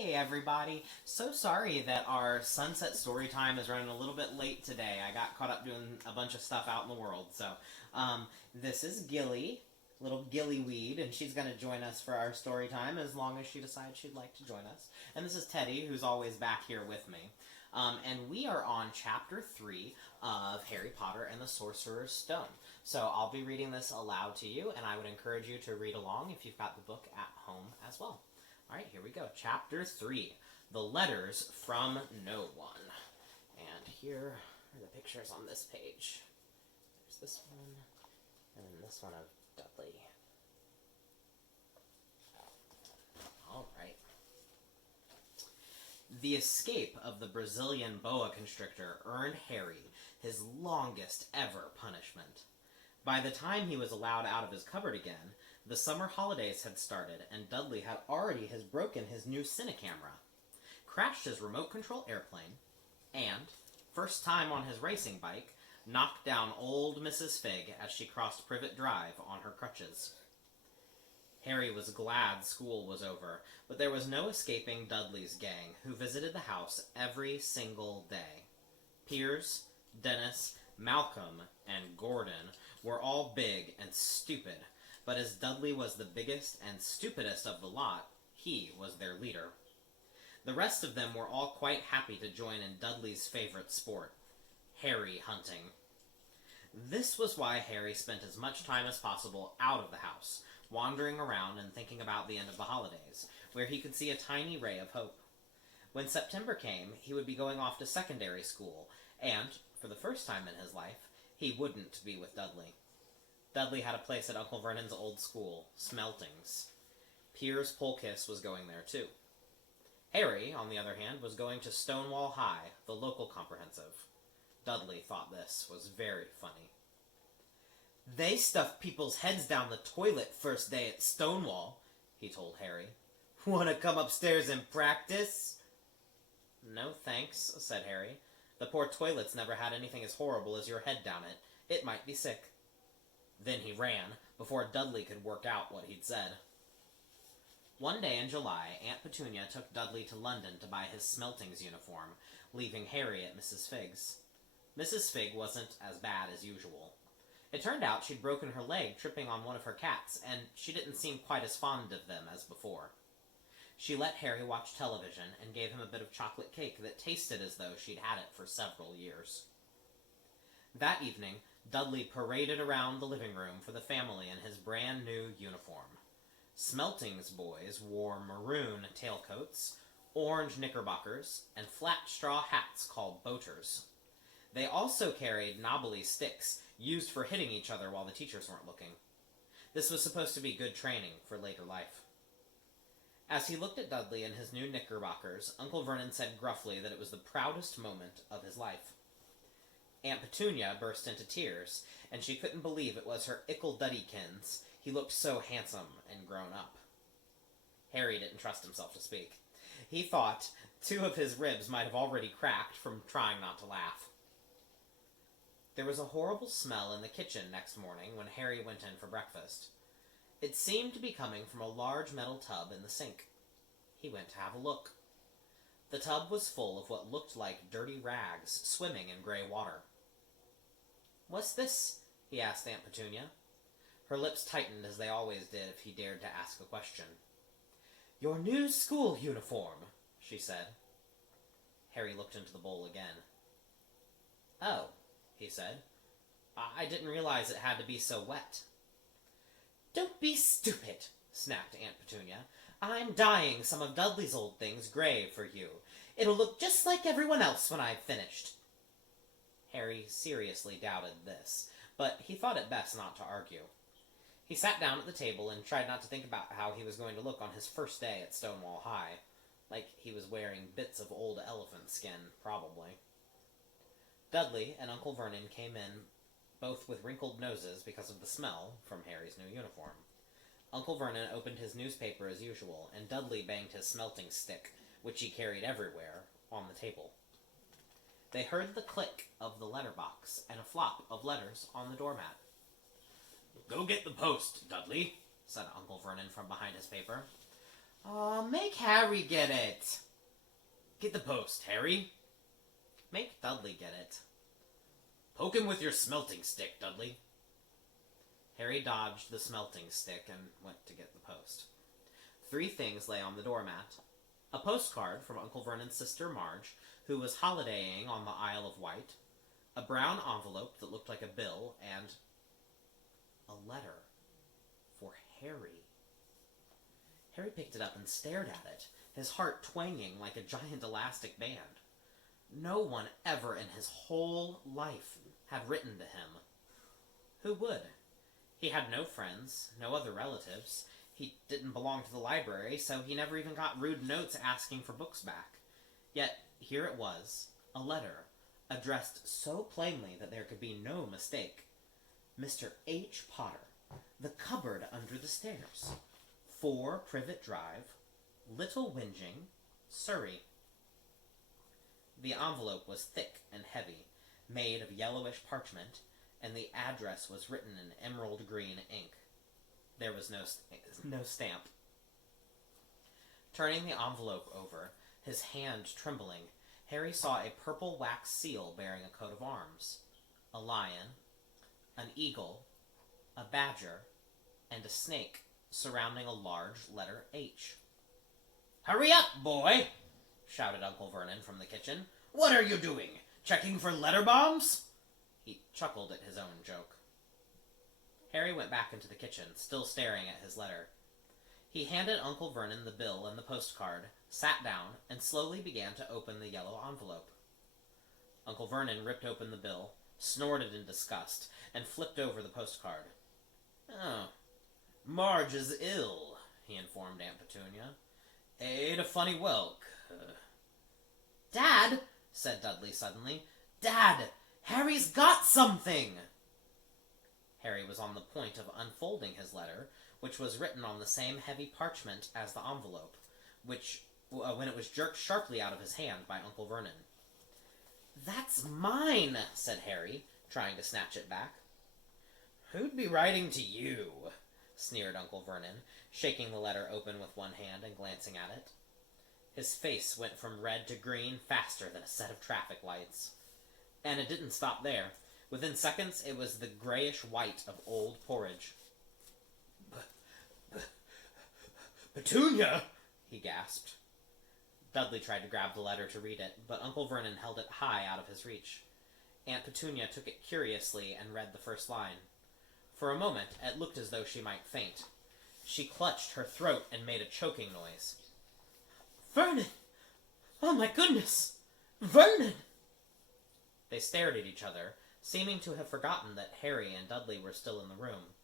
Hey everybody! So sorry that our sunset story time is running a little bit late today. I got caught up doing a bunch of stuff out in the world. This is Gilly, little Gillyweed, and she's going to join us for our story time as long as she decides she'd like to join us. And this is Teddy, who's always back here with me. And we are on chapter 3 of Harry Potter and the Sorcerer's Stone. So I'll be reading this aloud to you, and I would encourage you to read along if you've got the book at home as well. Alright, here we go. Chapter 3. The Letters from No One. And here are the pictures on this page. There's this one, and then this one of Dudley. Alright. The escape of the Brazilian boa constrictor earned Harry his longest ever punishment. By the time he was allowed out of his cupboard again, the summer holidays had started, and Dudley had already broken his new Cinecamera, crashed his remote-control airplane, and, first time on his racing bike, knocked down old Mrs. Figg as she crossed Privet Drive on her crutches. Harry was glad school was over, but there was no escaping Dudley's gang, who visited the house every single day. Piers, Dennis, Malcolm, and Gordon were all big and stupid, but as Dudley was the biggest and stupidest of the lot, he was their leader. The rest of them were all quite happy to join in Dudley's favorite sport, Harry hunting. This was why Harry spent as much time as possible out of the house, wandering around and thinking about the end of the holidays, where he could see a tiny ray of hope. When September came, he would be going off to secondary school, and, for the first time in his life, he wouldn't be with Dudley. Dudley had a place at Uncle Vernon's old school, Smeltings. Piers Polkiss was going there too. Harry, on the other hand, was going to Stonewall High, the local comprehensive. Dudley thought this was very funny. "They stuff people's heads down the toilet first day at Stonewall," he told Harry. "Want to come upstairs and practice?" "No, thanks," said Harry. "The poor toilet's never had anything as horrible as your head down it. It might be sick." Then he ran, before Dudley could work out what he'd said. One day in July, Aunt Petunia took Dudley to London to buy his Smeltings uniform, leaving Harry at Mrs. Figg's. Mrs. Figg wasn't as bad as usual. It turned out she'd broken her leg tripping on one of her cats, and she didn't seem quite as fond of them as before. She let Harry watch television and gave him a bit of chocolate cake that tasted as though she'd had it for several years. That evening, Dudley paraded around the living room for the family in his brand new uniform. Smeltings boys wore maroon tailcoats, orange knickerbockers, and flat straw hats called boaters. They also carried knobbly sticks, used for hitting each other while the teachers weren't looking. This was supposed to be good training for later life. As he looked at Dudley in his new knickerbockers, Uncle Vernon said gruffly that it was the proudest moment of his life. Aunt Petunia burst into tears, and she couldn't believe it was her Ickle Duddykins. He looked so handsome and grown up. Harry didn't trust himself to speak. He thought 2 of his ribs might have already cracked from trying not to laugh. There was a horrible smell in the kitchen next morning when Harry went in for breakfast. It seemed to be coming from a large metal tub in the sink. He went to have a look. The tub was full of what looked like dirty rags swimming in gray water. "What's this?" he asked Aunt Petunia. Her lips tightened as they always did if he dared to ask a question. "Your new school uniform," she said. Harry looked into the bowl again. "Oh," he said. "I didn't realize it had to be so wet." "Don't be stupid," snapped Aunt Petunia. "I'm dyeing some of Dudley's old things gray for you. It'll look just like everyone else when I've finished." Harry seriously doubted this, but he thought it best not to argue. He sat down at the table and tried not to think about how he was going to look on his first day at Stonewall High, like he was wearing bits of old elephant skin, probably. Dudley and Uncle Vernon came in, both with wrinkled noses because of the smell from Harry's new uniform. Uncle Vernon opened his newspaper as usual, and Dudley banged his smelting stick, which he carried everywhere, on the table. They heard the click of the letterbox and a flop of letters on the doormat. "Go get the post, Dudley," said Uncle Vernon from behind his paper. Aw, make Harry get it. Get the post, Harry. Make Dudley get it. Poke him with your smelting stick, Dudley. Harry dodged the smelting stick and went to get the post. 3 things lay on the doormat. A postcard from Uncle Vernon's sister Marge, who was holidaying on the Isle of Wight, a brown envelope that looked like a bill, and a letter for Harry. Harry picked it up and stared at it, his heart twanging like a giant elastic band. No one ever in his whole life had written to him. Who would? He had no friends, no other relatives. He didn't belong to the library, so he never even got rude notes asking for books back. Yet, here it was, a letter, addressed so plainly that there could be no mistake. Mr. H. Potter, the cupboard under the stairs. 4 Privet Drive, Little Whinging, Surrey. The envelope was thick and heavy, made of yellowish parchment, and the address was written in emerald green ink. There was no stamp. Turning the envelope over, his hand trembling, Harry saw a purple wax seal bearing a coat of arms, a lion, an eagle, a badger, and a snake surrounding a large letter H. "Hurry up, boy!" shouted Uncle Vernon from the kitchen. "What are you doing? Checking for letter bombs?" He chuckled at his own joke. Harry went back into the kitchen, still staring at his letter. He handed Uncle Vernon the bill and the postcard, sat down, and slowly began to open the yellow envelope. Uncle Vernon ripped open the bill, snorted in disgust, and flipped over the postcard. "Oh, Marge is ill," he informed Aunt Petunia. "Ate a funny whelk." "Dad," said Dudley suddenly. "Dad, Harry's got something!" Harry was on the point of unfolding his letter, which was written on the same heavy parchment as the envelope, when it was jerked sharply out of his hand by Uncle Vernon. "That's mine," said Harry, trying to snatch it back. "Who'd be writing to you?" sneered Uncle Vernon, shaking the letter open with one hand and glancing at it. His face went from red to green faster than a set of traffic lights. And it didn't stop there. Within seconds, it was the grayish white of old porridge. "Petunia!" he gasped. Dudley tried to grab the letter to read it, but Uncle Vernon held it high out of his reach. Aunt Petunia took it curiously and read the first line. For a moment, it looked as though she might faint. She clutched her throat and made a choking noise. "Vernon! Oh my goodness! Vernon!" They stared at each other, seeming to have forgotten that Harry and Dudley were still in the room.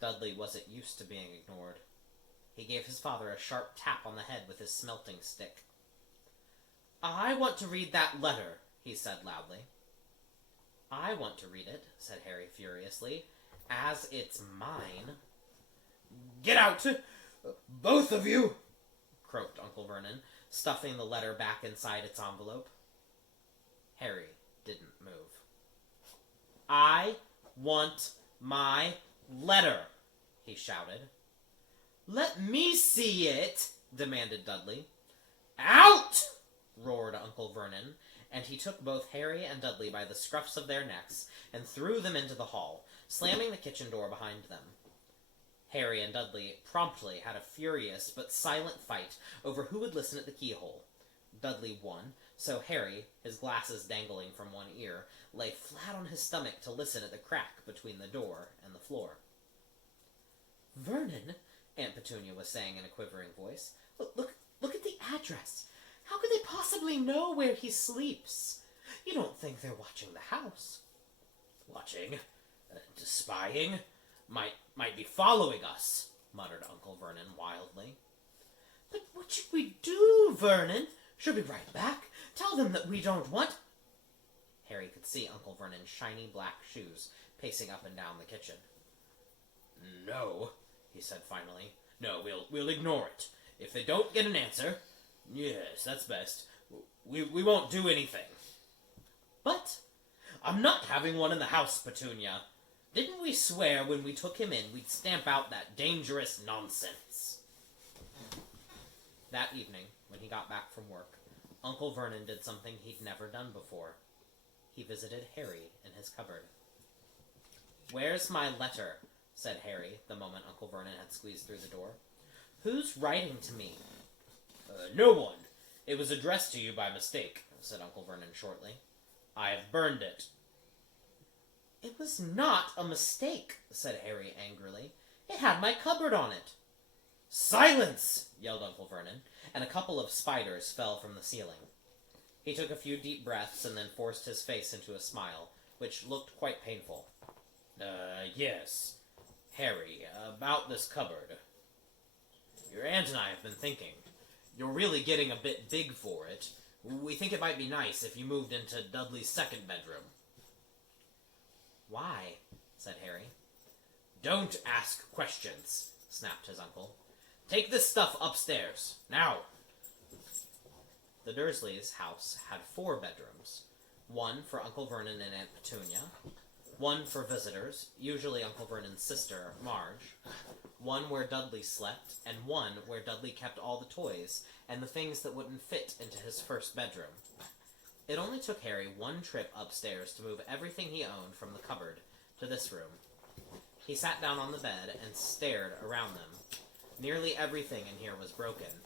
Dudley wasn't used to being ignored. He gave his father a sharp tap on the head with his smelting stick. "I want to read that letter," he said loudly. "I want to read it," said Harry furiously, "as it's mine." "Get out! Both of you!" croaked Uncle Vernon, stuffing the letter back inside its envelope. Harry didn't move. "I want my letter," he shouted. "Let me see it," demanded Dudley. "Out!" roared Uncle Vernon, and he took both Harry and Dudley by the scruffs of their necks and threw them into the hall, slamming the kitchen door behind them. Harry and Dudley promptly had a furious but silent fight over who would listen at the keyhole. Dudley won, so Harry, his glasses dangling from one ear, lay flat on his stomach to listen at the crack between the door and the floor. "Vernon," Aunt Petunia was saying in a quivering voice, look at the address. How could they possibly know where he sleeps? You don't think they're watching the house?" "Watching? Spying? Might be following us," muttered Uncle Vernon wildly. "But what should we do, Vernon? Should we write back? Tell them that we don't want—" Harry could see Uncle Vernon's shiny black shoes pacing up and down the kitchen. "No," he said finally. "No, we'll ignore it. If they don't get an answer, yes, that's best. We won't do anything." "But I'm not having one in the house, Petunia. Didn't we swear when we took him in we'd stamp out that dangerous nonsense?" That evening, when he got back from work, Uncle Vernon did something he'd never done before. He visited Harry in his cupboard. "Where's my letter?" said Harry, the moment Uncle Vernon had squeezed through the door. "Who's writing to me?" No one. It was addressed to you by mistake," said Uncle Vernon shortly. "I have burned it." "It was not a mistake," said Harry angrily. "It had my cupboard on it." "Silence!" yelled Uncle Vernon, and a couple of spiders fell from the ceiling. He took a few deep breaths and then forced his face into a smile, which looked quite painful. Yes. Harry, about this cupboard. Your aunt and I have been thinking. You're really getting a bit big for it. We think it might be nice if you moved into Dudley's second bedroom." "Why?" said Harry. "Don't ask questions," snapped his uncle. "Take this stuff upstairs, now." The Dursleys' house had 4 bedrooms. One for Uncle Vernon and Aunt Petunia, one for visitors, usually Uncle Vernon's sister, Marge, one where Dudley slept, and one where Dudley kept all the toys and the things that wouldn't fit into his first bedroom. It only took Harry one trip upstairs to move everything he owned from the cupboard to this room. He sat down on the bed and stared around them. Nearly everything in here was broken.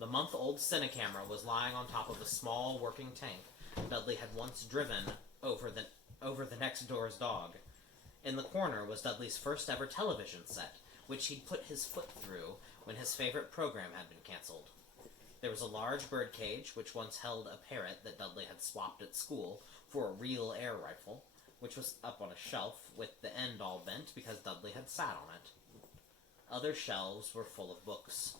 The month-old Cinecamera was lying on top of a small working tank Dudley had once driven over the next door's dog. In the corner was Dudley's first ever television set, which he'd put his foot through when his favorite program had been cancelled. There was a large birdcage, which once held a parrot that Dudley had swapped at school for a real air rifle, which was up on a shelf with the end all bent because Dudley had sat on it. Other shelves were full of books.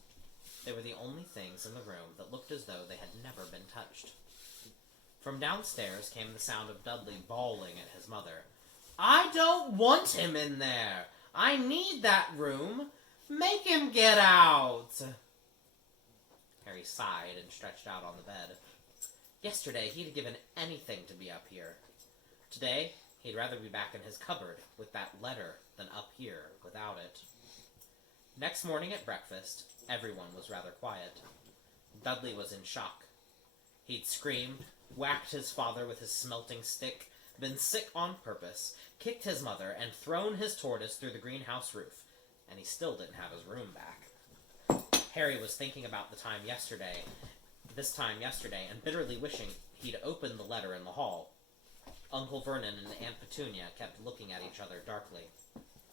They were the only things in the room that looked as though they had never been touched. From downstairs came the sound of Dudley bawling at his mother. "I don't want him in there! I need that room! Make him get out!" Harry sighed and stretched out on the bed. Yesterday he'd have given anything to be up here. Today he'd rather be back in his cupboard with that letter than up here without it. Next morning at breakfast, everyone was rather quiet. Dudley was in shock. He'd screamed, whacked his father with his smelting stick, been sick on purpose, kicked his mother, and thrown his tortoise through the greenhouse roof, and he still didn't have his room back. Harry was thinking about this time yesterday, and bitterly wishing he'd opened the letter in the hall. Uncle Vernon and Aunt Petunia kept looking at each other darkly.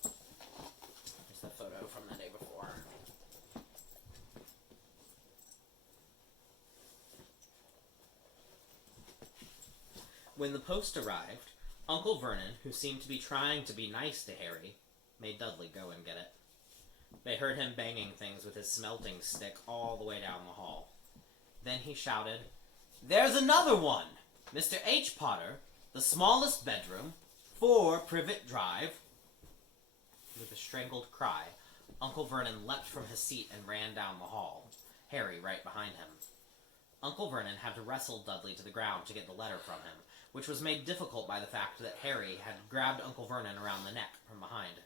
Here's the photo from the day before. When the post arrived, Uncle Vernon, who seemed to be trying to be nice to Harry, made Dudley go and get it. They heard him banging things with his smelting stick all the way down the hall. Then he shouted, "There's another one! Mr. H. Potter, the smallest bedroom, 4 Privet Drive." With a strangled cry, Uncle Vernon leapt from his seat and ran down the hall, Harry right behind him. Uncle Vernon had to wrestle Dudley to the ground to get the letter from him, which was made difficult by the fact that Harry had grabbed Uncle Vernon around the neck from behind.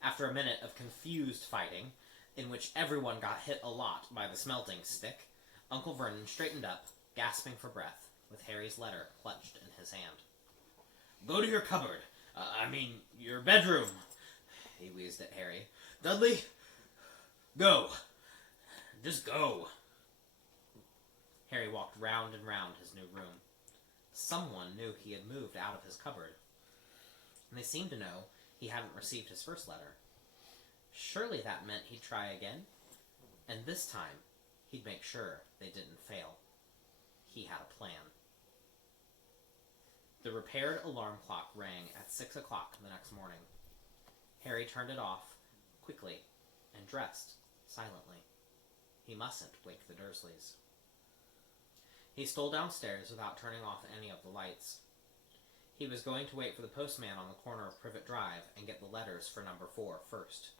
After a minute of confused fighting, in which everyone got hit a lot by the smelting stick, Uncle Vernon straightened up, gasping for breath, with Harry's letter clutched in his hand. "Go to your cupboard. Your bedroom," he wheezed at Harry. "Dudley, go. Just go." Harry walked round and round his new room. Someone knew he had moved out of his cupboard, and they seemed to know he hadn't received his first letter. Surely that meant he'd try again, and this time he'd make sure they didn't fail. He had a plan. The repaired alarm clock rang at 6 o'clock the next morning. Harry turned it off quickly and dressed silently. He mustn't wake the Dursleys. He stole downstairs without turning off any of the lights. He was going to wait for the postman on the corner of Privet Drive and get the letters for number 4 first.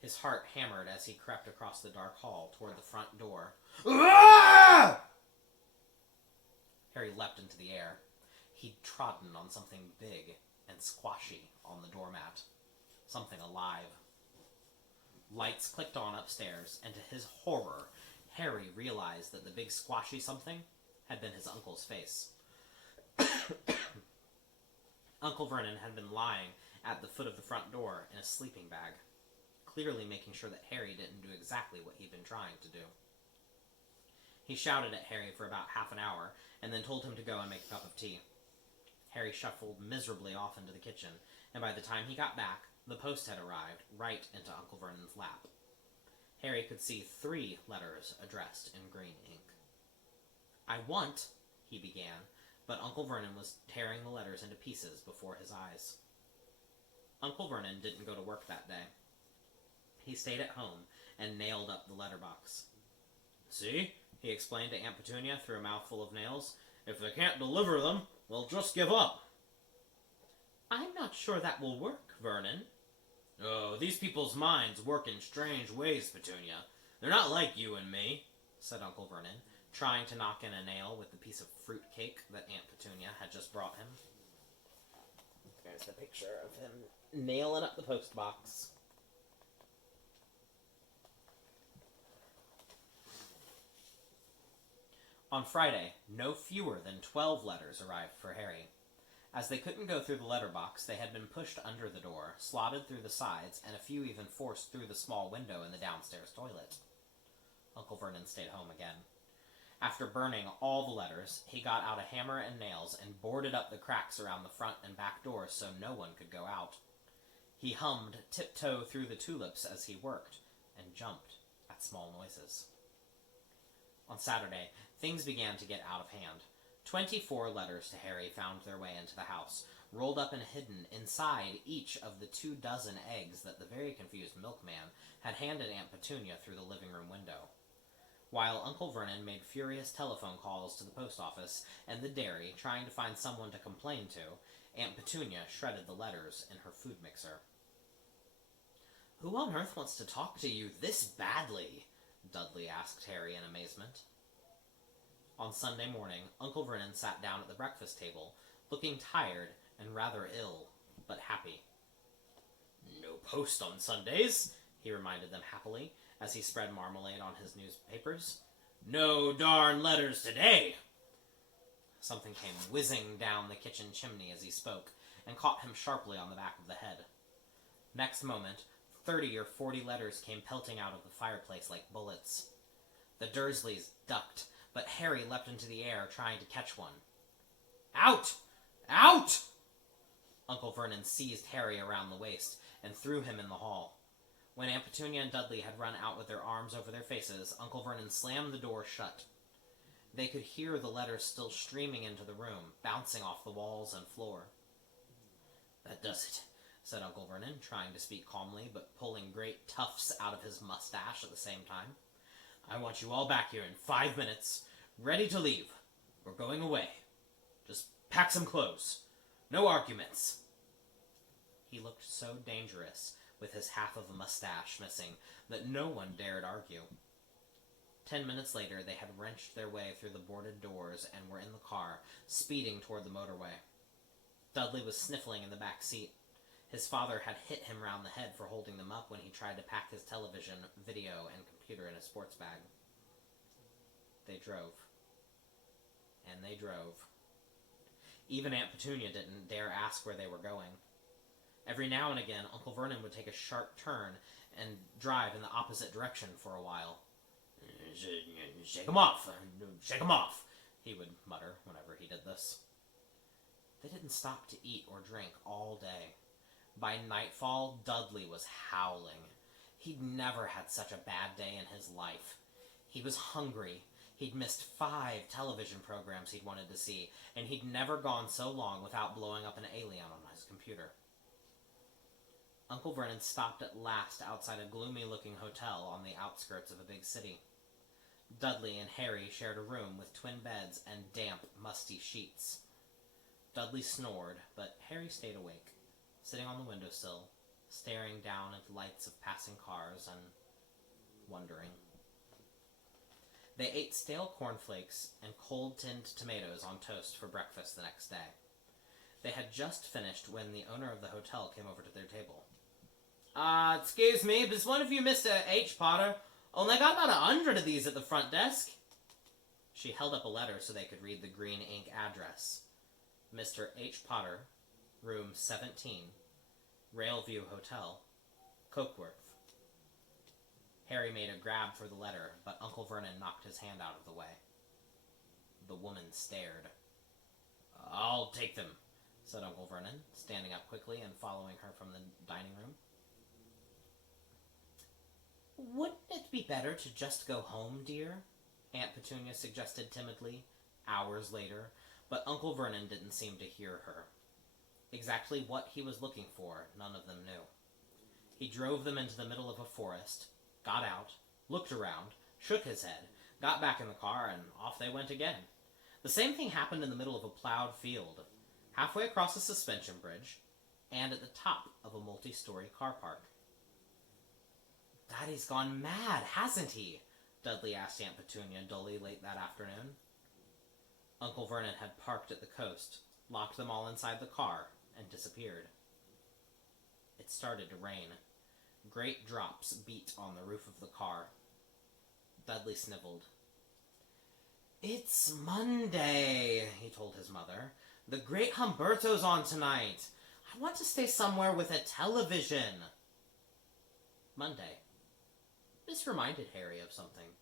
His heart hammered as he crept across the dark hall toward the front door. Ah! Harry leapt into the air. He'd trodden on something big and squashy on the doormat. Something alive. Lights clicked on upstairs, and to his horror, Harry realized that the big squashy something had been his uncle's face. Uncle Vernon had been lying at the foot of the front door in a sleeping bag, clearly making sure that Harry didn't do exactly what he'd been trying to do. He shouted at Harry for about half an hour, and then told him to go and make a cup of tea. Harry shuffled miserably off into the kitchen, and by the time he got back, the post had arrived right into Uncle Vernon's lap. Harry could see 3 letters addressed in green ink. "I want," he began, but Uncle Vernon was tearing the letters into pieces before his eyes. Uncle Vernon didn't go to work that day. He stayed at home and nailed up the letterbox. "See," he explained to Aunt Petunia through a mouthful of nails, "if they can't deliver them, they'll just give up." "I'm not sure that will work, Vernon." "Oh, these people's minds work in strange ways, Petunia. They're not like you and me," said Uncle Vernon, trying to knock in a nail with the piece of fruit cake that Aunt Petunia had just brought him. There's the picture of him nailing up the post box. On Friday, no fewer than 12 letters arrived for Harry. As they couldn't go through the letterbox, they had been pushed under the door, slotted through the sides, and a few even forced through the small window in the downstairs toilet. Uncle Vernon stayed home again. After burning all the letters, he got out a hammer and nails and boarded up the cracks around the front and back doors so no one could go out. He hummed Tiptoe Through the Tulips as he worked, and jumped at small noises. On Saturday, things began to get out of hand. 24 letters to Harry found their way into the house, rolled up and hidden inside each of the 24 eggs that the very confused milkman had handed Aunt Petunia through the living room window. While Uncle Vernon made furious telephone calls to the post office and the dairy, trying to find someone to complain to, Aunt Petunia shredded the letters in her food mixer. "Who on earth wants to talk to you this badly?" Dudley asked Harry in amazement. On Sunday morning, Uncle Vernon sat down at the breakfast table, looking tired and rather ill, but happy. "No post on Sundays," he reminded them happily, as he spread marmalade on his newspapers. "No darn letters today." Something came whizzing down the kitchen chimney as he spoke, and caught him sharply on the back of the head. Next moment, 30 or 40 letters came pelting out of the fireplace like bullets. The Dursleys ducked, but Harry leapt into the air, trying to catch one. "Out! Out!" Uncle Vernon seized Harry around the waist and threw him in the hall. When Aunt Petunia and Dudley had run out with their arms over their faces, Uncle Vernon slammed the door shut. They could hear the letters still streaming into the room, bouncing off the walls and floor. "That does it," said Uncle Vernon, trying to speak calmly, but pulling great tufts out of his mustache at the same time. "I want you all back here in 5 minutes, ready to leave. We're going away. Just pack some clothes. No arguments." He looked so dangerous, with his half of a mustache missing, that no one dared argue. 10 minutes later, they had wrenched their way through the boarded doors and were in the car, speeding toward the motorway. Dudley was sniffling in the back seat. His father had hit him round the head for holding them up when he tried to pack his television, video, and computer in a sports bag. They drove. And they drove. Even Aunt Petunia didn't dare ask where they were going. Every now and again, Uncle Vernon would take a sharp turn and drive in the opposite direction for a while. Shake 'em off! Shake 'em off!" he would mutter whenever he did this. They didn't stop to eat or drink all day. By nightfall, Dudley was howling. He'd never had such a bad day in his life. He was hungry. He'd missed 5 television programs he'd wanted to see, and he'd never gone so long without blowing up an alien on his computer. Uncle Vernon stopped at last outside a gloomy-looking hotel on the outskirts of a big city. Dudley and Harry shared a room with twin beds and damp, musty sheets. Dudley snored, but Harry stayed awake, sitting on the windowsill, staring down at the lights of passing cars and wondering. They ate stale cornflakes and cold tinned tomatoes on toast for breakfast the next day. They had just finished when the owner of the hotel came over to their table. "Excuse me, but is one of you Mr. H. Potter? Only got about 100 of these at the front desk. She held up a letter so they could read the green ink address. Mr. H. Potter, room 17, Railview Hotel, Cokeworth. Harry made a grab for the letter, but Uncle Vernon knocked his hand out of the way. The woman stared. "I'll take them," said Uncle Vernon, standing up quickly and following her from the dining room. "Wouldn't it be better to just go home, dear?" Aunt Petunia suggested timidly, hours later, but Uncle Vernon didn't seem to hear her. Exactly what he was looking for, none of them knew. He drove them into the middle of a forest, got out, looked around, shook his head, got back in the car, and off they went again. The same thing happened in the middle of a plowed field, halfway across a suspension bridge, and at the top of a multi-story car park. "Daddy's gone mad, hasn't he?" Dudley asked Aunt Petunia dully late that afternoon. Uncle Vernon had parked at the coast, locked them all inside the car, and disappeared. It started to rain. Great drops beat on the roof of the car. Dudley sniveled. "It's Monday," he told his mother. "The Great Humberto's on tonight. I want to stay somewhere with a television." Monday. This reminded Harry of something.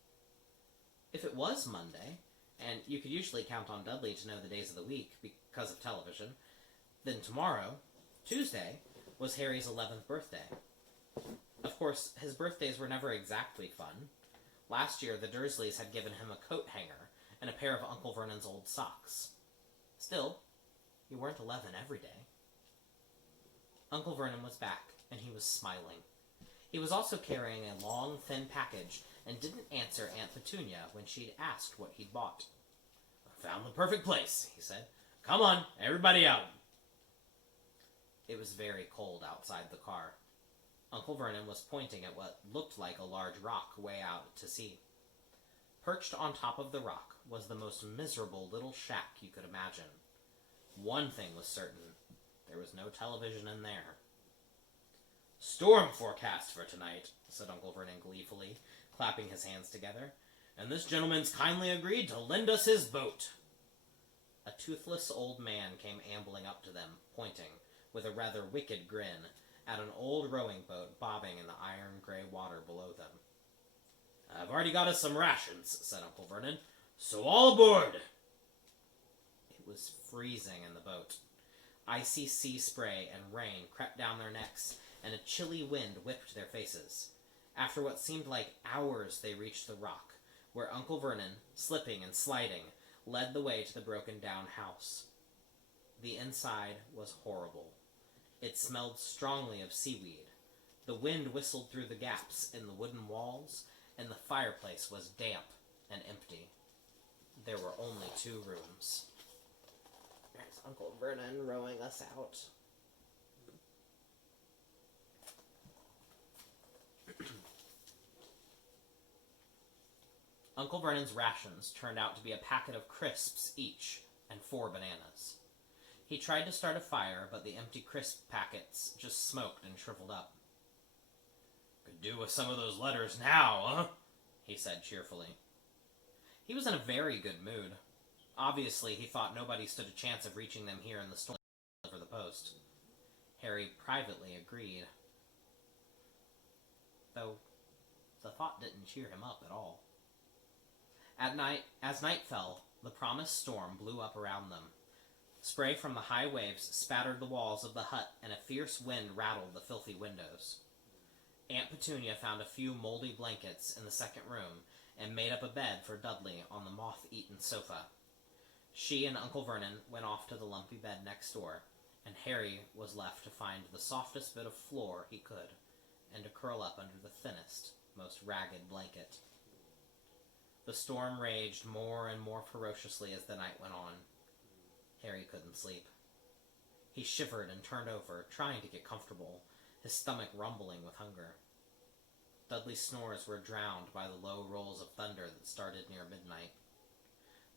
If it was Monday, and you could usually count on Dudley to know the days of the week because of television, then tomorrow, Tuesday, was Harry's 11th birthday. Of course, his birthdays were never exactly fun. Last year, the Dursleys had given him a coat hanger and a pair of Uncle Vernon's old socks. Still, you weren't 11 every day. Uncle Vernon was back, and he was smiling. He was also carrying a long, thin package and didn't answer Aunt Petunia when she'd asked what he'd bought. "Found the perfect place," he said. "Come on, everybody out." It was very cold outside the car. Uncle Vernon was pointing at what looked like a large rock way out to sea. Perched on top of the rock was the most miserable little shack you could imagine. One thing was certain. There was no television in there. "Storm forecast for tonight," said Uncle Vernon gleefully, clapping his hands together. "And this gentleman's kindly agreed to lend us his boat." A toothless old man came ambling up to them, pointing, with a rather wicked grin, at an old rowing boat bobbing in the iron-gray water below them. "I've already got us some rations," said Uncle Vernon, "so all aboard!" It was freezing in the boat. Icy sea spray and rain crept down their necks, and a chilly wind whipped their faces. After what seemed like hours, they reached the rock, where Uncle Vernon, slipping and sliding, led the way to the broken-down house. The inside was horrible. It smelled strongly of seaweed. The wind whistled through the gaps in the wooden walls, and the fireplace was damp and empty. There were only 2 rooms. There's Uncle Vernon rowing us out. Uncle Vernon's rations turned out to be a packet of crisps each, and 4 bananas. He tried to start a fire, but the empty crisp packets just smoked and shriveled up. "Could do with some of those letters now, huh?" he said cheerfully. He was in a very good mood. Obviously, he thought nobody stood a chance of reaching them here in the storm for the post. Harry privately agreed, though the thought didn't cheer him up at all. At night, as night fell, the promised storm blew up around them. Spray from the high waves spattered the walls of the hut, and a fierce wind rattled the filthy windows. Aunt Petunia found a few moldy blankets in the second room and made up a bed for Dudley on the moth-eaten sofa. She and Uncle Vernon went off to the lumpy bed next door, and Harry was left to find the softest bit of floor he could, and to curl up under the thinnest, most ragged blanket. The storm raged more and more ferociously as the night went on. Harry couldn't sleep. He shivered and turned over, trying to get comfortable, his stomach rumbling with hunger. Dudley's snores were drowned by the low rolls of thunder that started near midnight.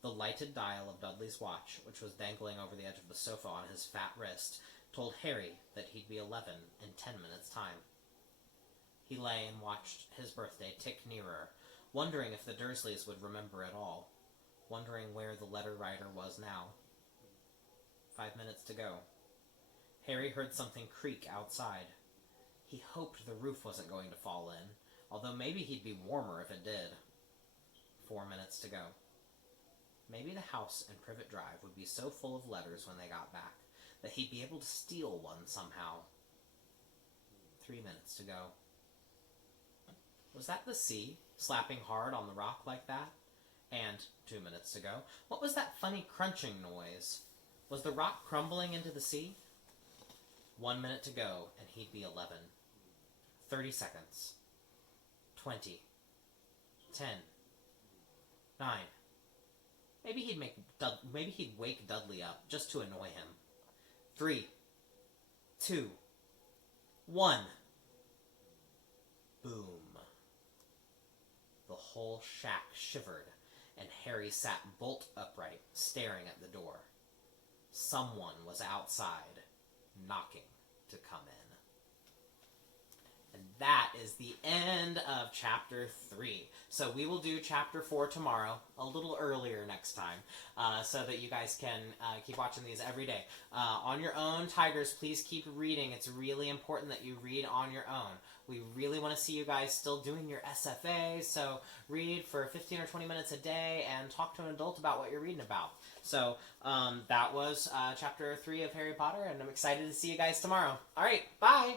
The lighted dial of Dudley's watch, which was dangling over the edge of the sofa on his fat wrist, told Harry that he'd be 11 in 10 minutes' time. He lay and watched his birthday tick nearer, wondering if the Dursleys would remember at all, wondering where the letter writer was now. 5 minutes to go. Harry heard something creak outside. He hoped the roof wasn't going to fall in, although maybe he'd be warmer if it did. 4 minutes to go. Maybe the house in Privet Drive would be so full of letters when they got back that he'd be able to steal one somehow. 3 minutes to go. Was that the sea, slapping hard on the rock like that? And 2 minutes to go. What was that funny crunching noise? Was the rock crumbling into the sea? 1 minute to go, and he'd be 11. 30 seconds. 20. 10. 9. Maybe he'd wake Dudley up just to annoy him. 3. 2. 1. Boom. The whole shack shivered, and Harry sat bolt upright, staring at the door. Someone was outside, knocking to come in. And that is the end of Chapter 3. So we will do Chapter 4 tomorrow, a little earlier next time, so that you guys can keep watching these every day. On your own, Tigers, please keep reading. It's really important that you read on your own. We really want to see you guys still doing your SFA, so read for 15 or 20 minutes a day and talk to an adult about what you're reading about. So that was Chapter 3 of Harry Potter, and I'm excited to see you guys tomorrow. All right, bye!